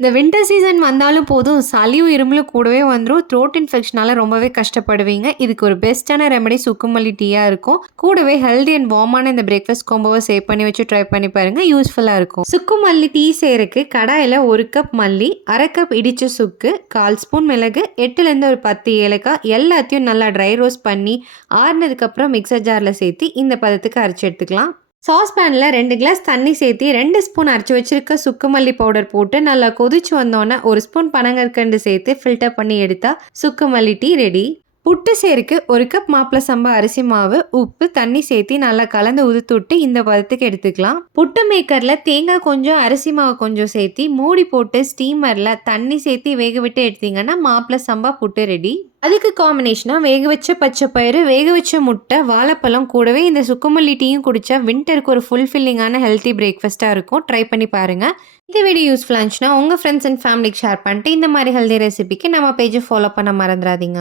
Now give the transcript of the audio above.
இந்த winter season வந்தாலும் போதும் சளியும் இருமலும் கூடவே வந்துடும் த்ரோட் இன்ஃபெக்ஷனால ரொம்பவே கஷ்டப்படுவீங்க. இதுக்கு ஒரு பெஸ்ட்டான ரெமடி சுக்குமல்லி டீயாக இருக்கும். கூடவே ஹெல்தி அண்ட் வார்மான இந்த பிரேக்ஃபாஸ்ட் காம்போவை சேவ் பண்ணி வச்சு ட்ரை பண்ணி பாருங்க யூஸ்ஃபுல்லாக இருக்கும். சுக்குமல்லி டீ செய்யறதுக்கு கடாயில் ஒரு கப் மல்லி அரை கப் இடிச்ச சுக்கு கால் ஸ்பூன் மிளகு எட்டுலேருந்து ஒரு பத்து ஏலக்காய் எல்லாத்தையும் நல்லா ட்ரை ரோஸ்ட் பண்ணி ஆறுனதுக்கப்புறம் மிக்சர் ஜாரில் சேர்த்து இந்த பதத்துக்கு அரைச்சி எடுத்துக்கலாம். சாஸ்பேனில் ரெண்டு கிளாஸ் தண்ணி சேர்த்து ரெண்டு ஸ்பூன் அரைச்சி வச்சுருக்க சுக்குமல்லி பவுடர் போட்டு நல்லா கொதிச்சு வந்தோன்னே ஒரு ஸ்பூன் பனங்கற்கண்டு சேர்த்து ஃபில்டர் பண்ணி எடுத்தால் சுக்குமல்லி டீ ரெடி புட்டு சேருக்கு ஒரு கப் மாப்பிள சம்பா அரிசி மாவு உப்பு தண்ணி சேர்த்து நல்லா கலந்து உதுத்துட்டு இந்த பதத்துக்கு எடுத்துக்கலாம். புட்டு மேக்கரில் தேங்காய் கொஞ்சம் அரிசி மாவு கொஞ்சம் சேர்த்து மூடி போட்டு ஸ்டீமரில் தண்ணி சேர்த்து வேக விட்டு எடுத்தீங்கன்னா மாப்பிள சம்பா புட்டு ரெடி அதுக்கு காம்பினேஷனாக வேக வச்ச பச்சை பயிறு வேக வச்ச முட்டை வாழைப்பழம் கூடவே இந்த சுக்குமல்லி டீயும் குடித்தா வின்டருக்கு ஒரு ஃபுல்ஃபில்லிங்கான ஹெல்த்தி பிரேக்ஃபாஸ்ட்டாக இருக்கும். ட்ரை பண்ணி பாருங்கள் இந்த வீடியோ யூஸ்ஃபுல் இருந்துச்சுன்னா உங்கள் ஃப்ரெண்ட்ஸ் அண்ட் ஃபேமிலிக்கு ஷேர் பண்ணிட்டு இந்த மாதிரி ஹெல்தி ரெசிபிக்கு நம்ம பேஜை ஃபாலோ பண்ண மறந்துடாதீங்க.